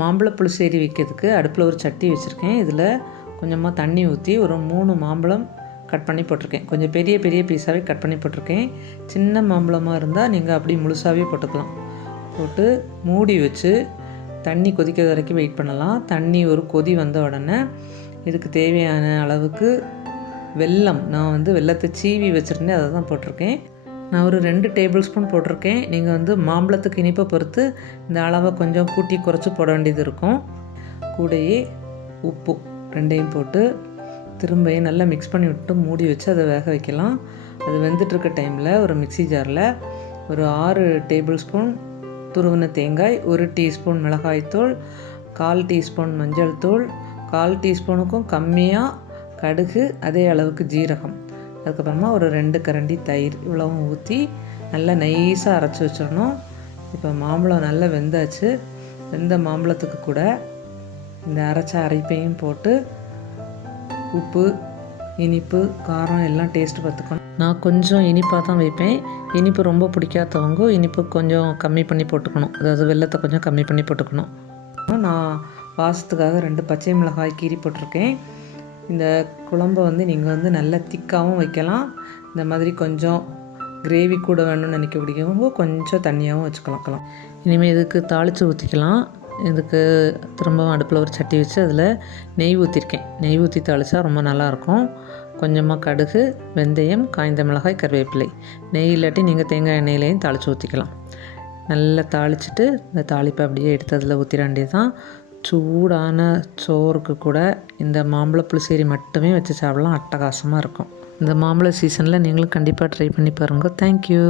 மாம்பழ புளிசேரி வைக்கிறதுக்கு அடுப்பில் ஒரு சட்டி வச்சுருக்கேன். இதில் கொஞ்சமாக தண்ணி ஊற்றி ஒரு மூணு மாம்பழம் கட் பண்ணி போட்டிருக்கேன். கொஞ்சம் பெரிய பெரிய பீஸாகவே கட் பண்ணி போட்டிருக்கேன். சின்ன மாம்பழமாக இருந்தால் நீங்கள் அப்படி முழுசாகவே போட்டுக்கலாம். போட்டு மூடி வச்சு தண்ணி கொதிக்கிற வரைக்கும் வெயிட் பண்ணலாம். தண்ணி ஒரு கொதி வந்த உடனே இதுக்கு தேவையான அளவுக்கு வெல்லம். நான் வந்து வெல்லத்தை சீவி வச்சுருந்தேன் அதை தான் போட்டிருக்கேன். நான் ஒரு ரெண்டு டேபிள் ஸ்பூன் போட்டிருக்கேன். நீங்கள் வந்து மாம்பழத்துக்கு இனிப்பை பொறுத்து இந்த அளவை கொஞ்சம் கூட்டி குறைச்சி போட வேண்டியது இருக்கும். கூடையே உப்பு ரெண்டையும் போட்டு திரும்பியும் நல்லா மிக்ஸ் பண்ணி விட்டு மூடி வச்சு அதை வேக வைக்கலாம். அது வெந்துட்டுருக்க டைமில் ஒரு மிக்ஸி ஜாரில் ஒரு ஆறு டேபிள் ஸ்பூன் துருவின தேங்காய் ஒரு டீஸ்பூன் மிளகாய்த்தூள் கால் டீஸ்பூன் மஞ்சள் தூள் கால் டீஸ்பூனுக்கும் கம்மியாக கடுகு அதே அளவுக்கு ஜீரகம். அதுக்கப்புறமா ஒரு ரெண்டு கரண்டி தயிர் இவ்வளவும் ஊற்றி நல்லா நைஸாக அரைச்சி வச்சிடணும். இப்போ மாம்பழம் நல்லா வெந்தாச்சு. வெந்த மாம்பழத்துக்கு கூட இந்த அரைச்ச அரைப்பையும் போட்டு உப்பு இனிப்பு காரம் எல்லாம் டேஸ்ட் பார்த்துக்கணும். நான் கொஞ்சம் இனிப்பாக தான் வைப்பேன். இனிப்பு ரொம்ப பிடிக்காதவங்க இனிப்பு கொஞ்சம் கம்மி பண்ணி போட்டுக்கணும். அதாவது வெள்ளத்தை கொஞ்சம் கம்மி பண்ணி போட்டுக்கணும். நான் வாசத்துக்காக ரெண்டு பச்சை மிளகாய் கீரி போட்டிருக்கேன். இந்த குழம்ப வந்து நீங்கள் வந்து நல்லா திக்காகவும் வைக்கலாம். இந்த மாதிரி கொஞ்சம் கிரேவி கூட வேணும்னு நினைக்க கொஞ்சம் தண்ணியாகவும் வச்சுக்கலாம். இனிமேல் இதுக்கு தாளித்து ஊற்றிக்கலாம் இதுக்கு திரும்பவும் அடுப்பில் ஒரு சட்டி வச்சு அதில் நெய் ஊற்றிருக்கேன் நெய் ஊற்றி தாளித்தா ரொம்ப நல்லாயிருக்கும் கொஞ்சமாக கடுகு வெந்தயம் காய்ந்த மிளகாய் கருவேப்பிலை. நெய் இல்லாட்டி நீங்கள் தேங்காய் எண்ணெயிலையும் தாளித்து ஊற்றிக்கலாம் நல்லா தாளிச்சிட்டு இந்த தாளிப்பை அப்படியே எடுத்து அதில் ஊற்றிட வேண்டியது தான் சூடான சோறுக்கு கூட இந்த மாம்பழ புளிசேரி மட்டுமே வச்சு சாப்பிடலாம். அட்டகாசமாக இருக்கும். இந்த மாம்பழ சீசனில் நீங்களும் கண்டிப்பாக ட்ரை பண்ணி பாருங்கள் தேங்க்யூ